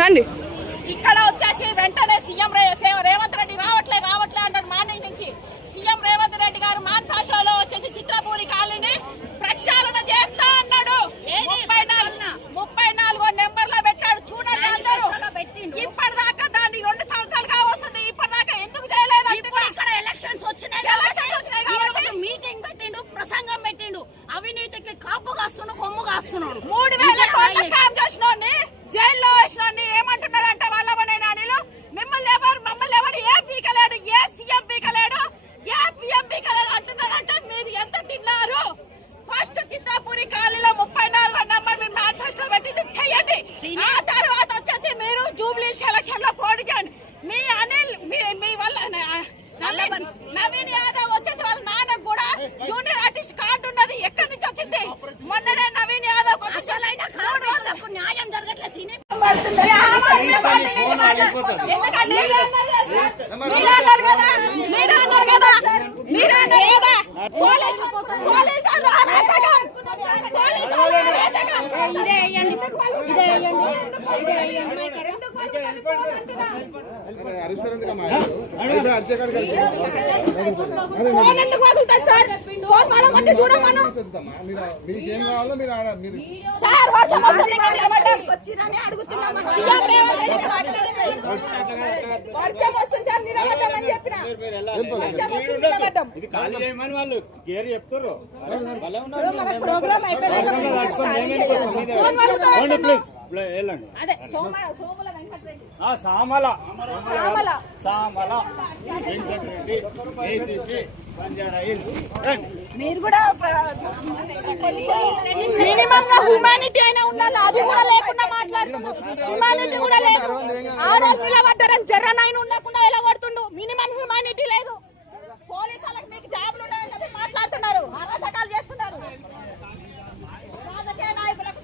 రండి. ఇక్కడ వచ్చేసి వెంటనే సీఎం రేవంత్ రెడ్డి రావట్లే అన్నాడు. మార్నింగ్ నుంచి సీఎం రేవంత్ రెడ్డి గారు మాన్ఫాషోలో వచ్చేసి చిత్రపూరి కాలనీ ప్రక్షాళన చేస్తా అన్నాడు. 34 నెంబర్లో పెట్టాడు. చూడండి అందరూ. ఇప్పటిదాకా దాన్ని 2 సంవత్సరాలు కావస్తుంది. ఇప్పటిదాకా ఎందుకు చేయలేదు? ఇక్కడ ఎలక్షన్స్ వచ్చినాయి మీటింగ్ పెట్టిండు, ప్రసంగం పెట్టిండు. అవినీతికి కాపు కాస్తున్నాడు, కొమ్ము కాస్తున్నాడు. 3000 కోట్ల స్కామ్ చేసినోని జైల్లో వేసినోని ఏమంటున్నారంటే వల్లభనే నానిలు మమ్మల్ని ఎవరు ఏం పీకలేడు, ఏ సీఎం పీకలేడు, ఏ పిఎం పీకలేడు అంటున్నారంటే మీరు ఎంత తిన్నారు? ఫస్ట్ చిత్రపూరి కాలనీలో 34 నెంబర్ మీరు మేనిఫెస్టో పెట్టింది చెయ్యండి. ఆ తర్వాత వచ్చేసి మీరు జూబ్లీ సెలక్షన్ లో పోటీ చేయండి. మీ అనిల్ మీ వల్ల నవీన్ యాదవ్ వచ్చేసి వాళ్ళ నాన్నకు కూడా జూనియర్ ఆర్టిస్ట్ కార్డు ఉన్నది. ఎక్కడి నుంచి వచ్చింది? మొన్ననే నవీన్ యాదవ్ న్యాయం జరగట్లేదు. మీకేం కావాలో మీరు వచ్చిరని అడుగుతున్నాం. ప్రోగ్రామ్ మీరు కూడా మినిమం గా హ్యూమానిటీ అయినా ఉండాలి. అది కూడా లేకుండా మాట్లాడుతున్నారు. హ్యూమానిటీ కూడా లేదు. ఆడవాళ్ళు నిలబడ్డారని జర్రనైనా ఉండకుండా ఎలా పడుతుండు? మినిమం హ్యూమానిటీ లేదు. పోలీసు వాళ్ళకి మీకు జాబ్లు ఉన్నాయని చెప్పి మాట్లాడుతున్నారు. అరాచకాలు చేస్తున్నారు. రాజకీయ నాయకులకు